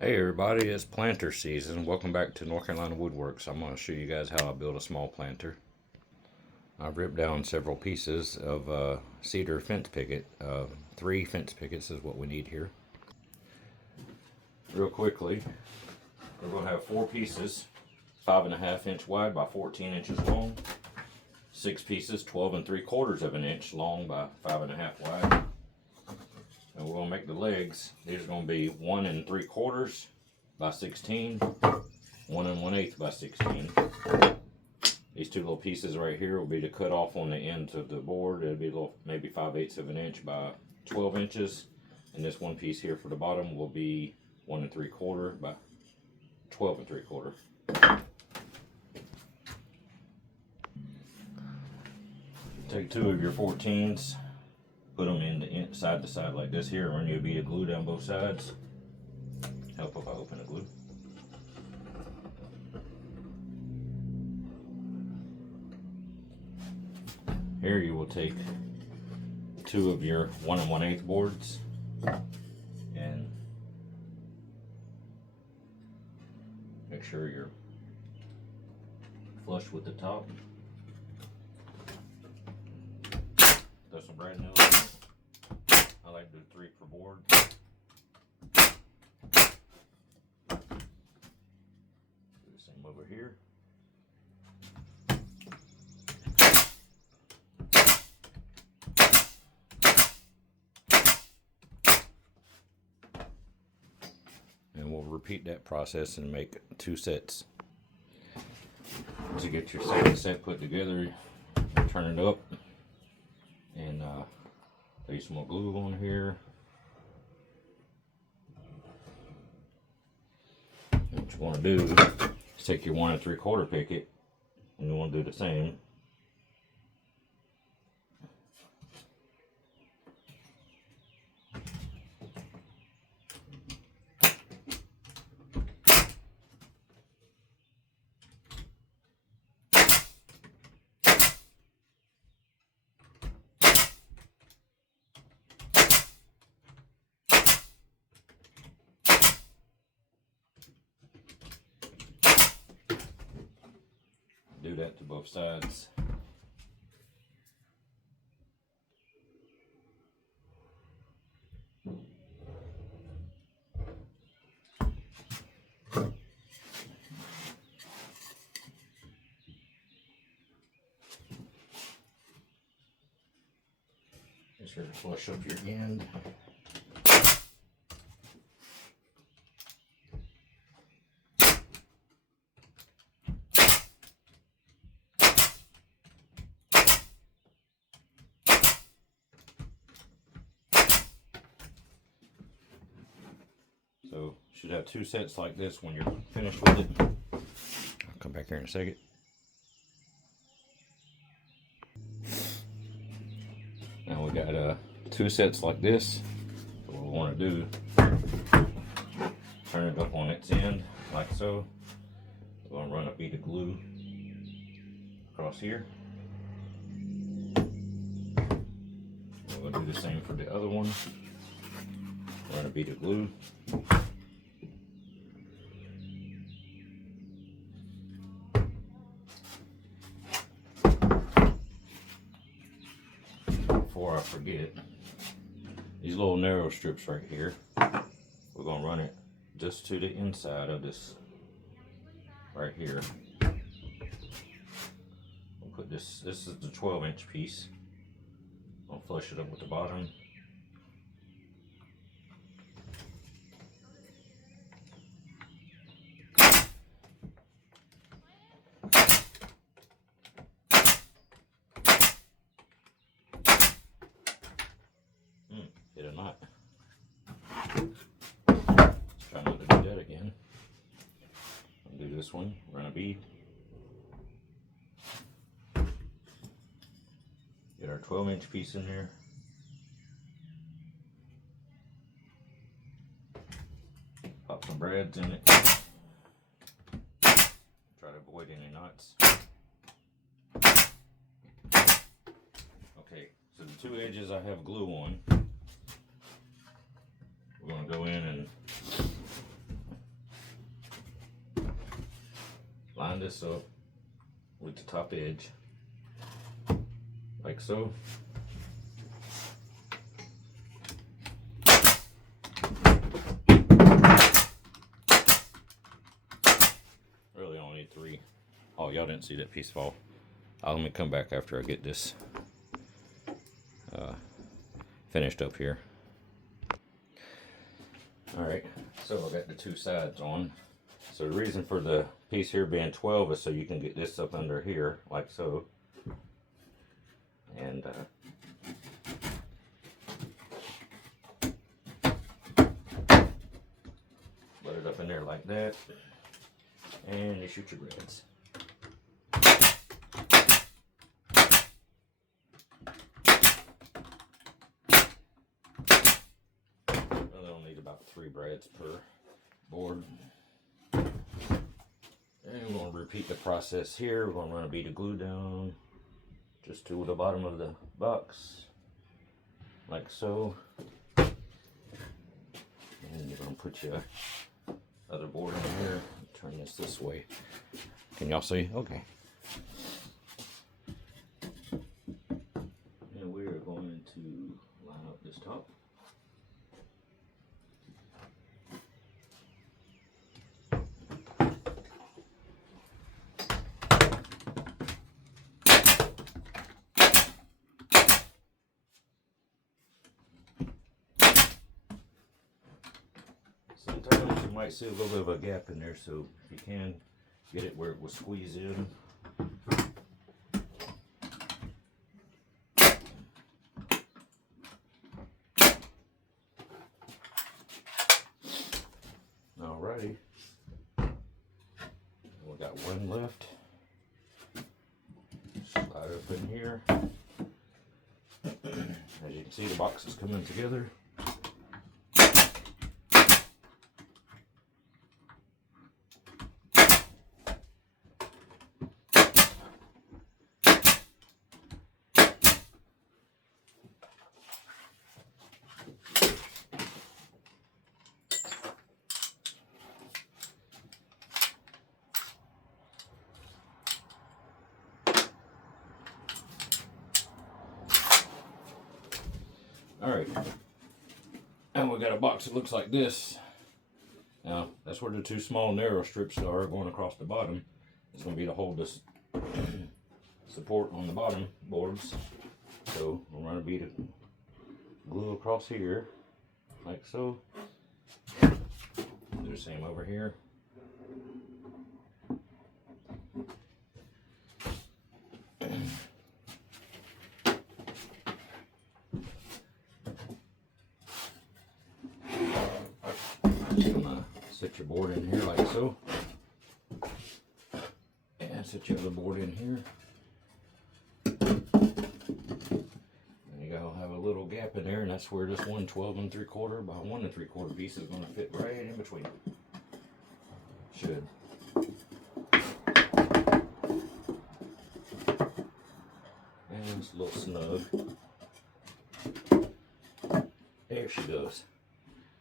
Hey everybody, it's planter season. Welcome back to North Carolina Woodworks. I'm going to show you guys how I build a small planter. I've ripped down several pieces of cedar fence picket. 3 fence pickets is what we need here. Real quickly, we're going to have 4 pieces, 5.5 inch wide by 14 inches long. 6 pieces, 12 3/4 of an inch long by 5.5 wide. And we're going to make the legs. These are going to be 1 3/4 by 16, 1 1/8 by 16. These 2 little pieces right here will be to cut off on the ends of the board. It'll be a little, maybe 5/8 of an inch by 12 inches. And this one piece here for the bottom will be 1 3/4 by 12 3/4. Take 2 of your 14s. Put them in side to side like this here, and run your bead of glue down both sides. Help if I open the glue. Here you will take 2 of your 1 1/8 boards and make sure you're flush with the top. Throw some brad nails in it. I like to do 3 per board. Do the same over here. And we'll repeat that process and make 2 sets. To get your second set put together, you turn it up and lay some more glue on here. What you want to do is take your 1 3/4 picket, and you want to do the same. Do that to both sides. Make sure to flush up your end. So should have 2 sets like this when you're finished with it. I'll come back here in a second. Now we got 2 sets like this. So what we want to do, turn it up on its end like so. We're going to run a bead of glue across here. We're going to do the same for the other one. Run a bead of glue. Before I forget, these little narrow strips right here, we're going to run it just to the inside of this right here. We'll put this is the 12-inch piece. I'll flush it up with the bottom. Hit a knot. Let's try not to do that again. I'll do this one, run a bead. Get our 12-inch piece in there. Pop some brads in it. Try to avoid any knots. Okay, so the 2 edges I have glue on. We're going to go in and this up with the top edge, like so. Really only need 3. Oh, y'all didn't see that piece fall. Let me come back after I get this finished up here. Alright, so I got the 2 sides on. So the reason for the piece here being 12 is so you can get this up under here, like so. And put it up in there like that. And you shoot your brads. They'll need about 3 brads per board. And we're going to repeat the process here. We're going to run a bead of glue down just to the bottom of the box, like so. And you're going to put your other board in here. Turn this way. Can y'all see? Okay. And we are going to line up this top. Sometimes you might see a little bit of a gap in there, so if you can get it where it will squeeze in. Alrighty, we got 1 left. Slide up in here. As you can see, the box is coming together. Alright, and we got a box that looks like this. Now, that's where the 2 small narrow strips are going across the bottom. It's going to be to hold this support on the bottom boards. So, we'll run a bead of glue across here, like so. Do the same over here. Set your board in here like so, and set your other board in here. And you gotta have a little gap in there, and that's where this 1 12 3/4 by 1 3/4 piece is going to fit right in between. Should. And it's a little snug. There she goes.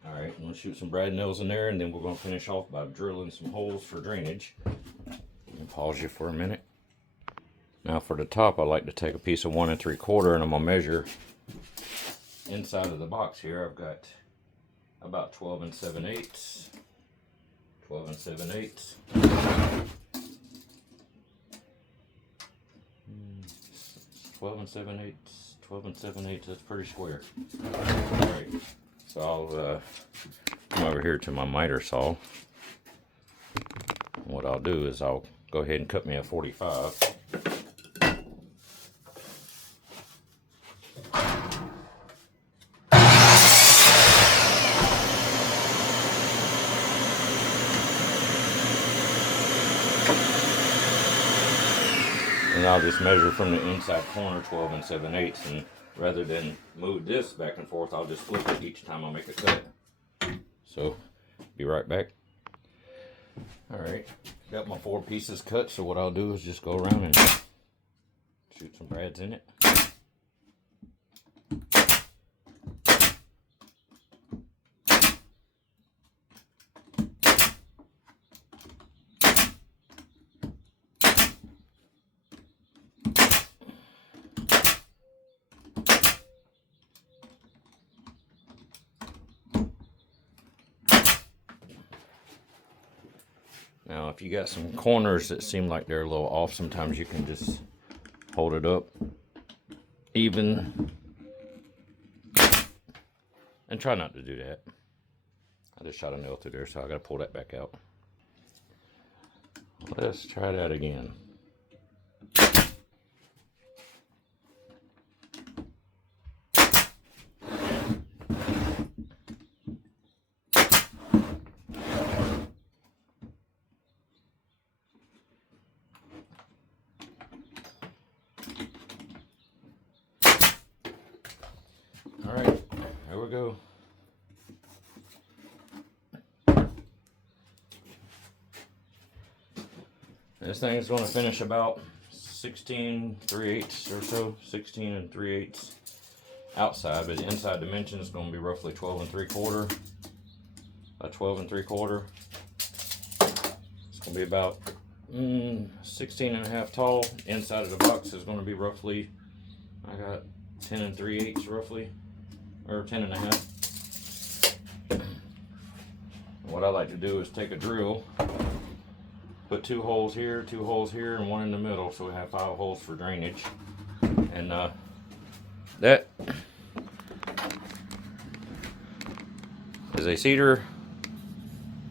Alright, I'm going to shoot some brad nails in there, and then we're going to finish off by drilling some holes for drainage. And pause you for a minute. Now for the top, I like to take a piece of 1 3/4, and I'm going to measure inside of the box here. I've got about 12 7/8. 12 7/8. 12 7/8. 12 7/8. That's pretty square. Alright. So I'll come over here to my miter saw. What I'll do is I'll go ahead and cut me a 45. And I'll just measure from the inside corner 12 7/8, and rather than move this back and forth, I'll just flip it each time I make a cut. So, be right back. Alright, got my 4 pieces cut, so what I'll do is just go around and shoot some brads in it. Now, if you got some corners that seem like they're a little off, sometimes you can just hold it up even. And try not to do that. I just shot a nail through there, so I gotta pull that back out. Let's try that again. All right, there we go. This thing is going to finish about 16 3/8 or so, 16 3/8 outside, but the inside dimension is going to be roughly 12 3/4 by 12 3/4. It's going to be about 16.5 tall. Inside of the box is going to be roughly, I got 10 3/8 roughly, or 10.5. What I like to do is take a drill, put 2 holes here, 2 holes here, and 1 in the middle, so we have 5 holes for drainage. And that is a cedar